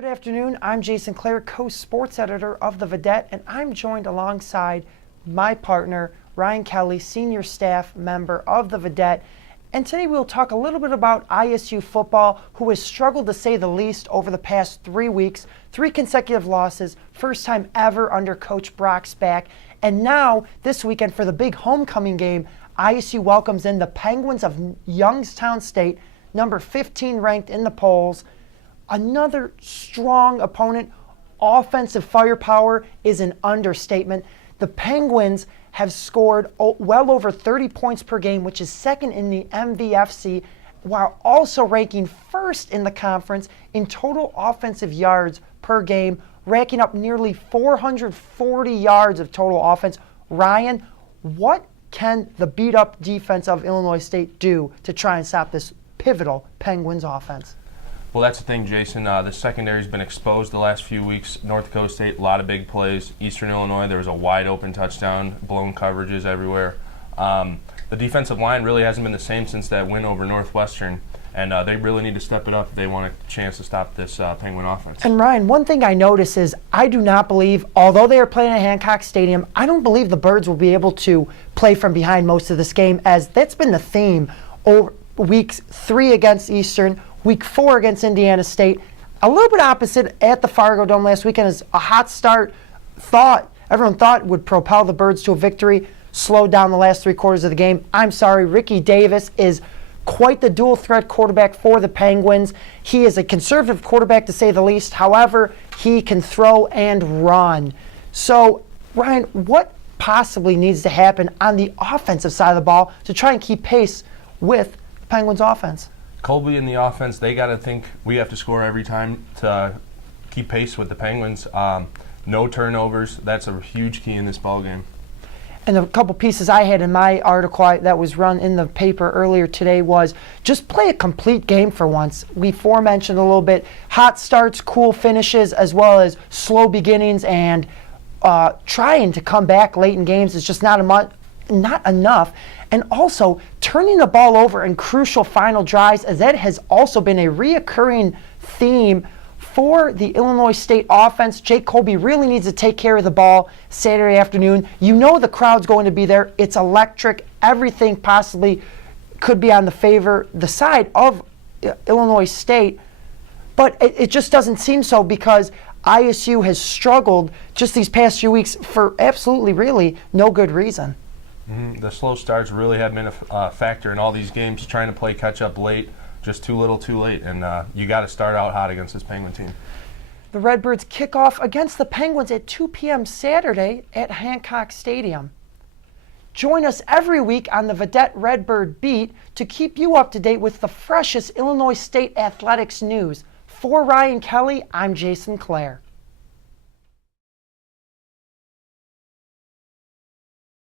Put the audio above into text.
Good afternoon, I'm Jason Klaer, co-sports editor of the Vidette, and I'm joined alongside my partner, Ryan Kelly, senior staff member of the Vidette. And today we'll talk a little bit about ISU football, who has struggled to say the least over the past 3 weeks. 3 consecutive losses, first time ever under Coach Brock's back. And now, this weekend for the big homecoming game, ISU welcomes in the Penguins of Youngstown State, number 15 ranked in the polls. Another strong opponent. Offensive firepower is an understatement. The Penguins have scored well over 30 points per game, which is second in the MVFC, while also ranking first in the conference in total offensive yards per game, racking up nearly 440 yards of total offense. Ryan, what can the beat-up defense of Illinois State do to try and stop this pivotal Penguins offense? Well, that's the thing, Jason. The secondary's been exposed the last few weeks. North Dakota State, a lot of big plays. Eastern Illinois, there was a wide-open touchdown, blown coverages everywhere. The defensive line really hasn't been the same since that win over Northwestern, and they really need to step it up if they want a chance to stop this Penguin offense. And Ryan, one thing I notice is I do not believe, although they are playing at Hancock Stadium, I don't believe the Birds will be able to play from behind most of this game, as that's been the theme over weeks 3 against Eastern, Week 4 against Indiana State. A little bit opposite at the Fargo Dome last weekend, as a hot start everyone thought would propel the Birds to a victory, slowed down the last 3 quarters of the game. I'm sorry, Ricky Davis is quite the dual threat quarterback for the Penguins. He is a conservative quarterback, to say the least. However, he can throw and run. So, Ryan, what possibly needs to happen on the offensive side of the ball to try and keep pace with the Penguins offense? Colby and the offense, they got to think we have to score every time to keep pace with the Penguins. No turnovers. That's a huge key in this ballgame. And a couple pieces I had in my article that was run in the paper earlier today was just play a complete game for once. We forementioned a little bit hot starts, cool finishes, as well as slow beginnings, and trying to come back late in games is just not enough. And also turning the ball over in crucial final drives, as that has also been a reoccurring theme for the Illinois State offense. Jake Colby really needs to take care of the ball Saturday afternoon. You know the crowd's going to be there. It's electric. Everything possibly could be on the side of Illinois State. But it just doesn't seem so, because ISU has struggled just these past few weeks for absolutely, really no good reason. The slow starts really have been a factor in all these games, trying to play catch-up late, just too little too late, and you got to start out hot against this Penguin team. The Redbirds kick off against the Penguins at 2 p.m. Saturday at Hancock Stadium. Join us every week on the Vidette Redbird Beat to keep you up to date with the freshest Illinois State athletics news. For Ryan Kelly, I'm Jason Klaer.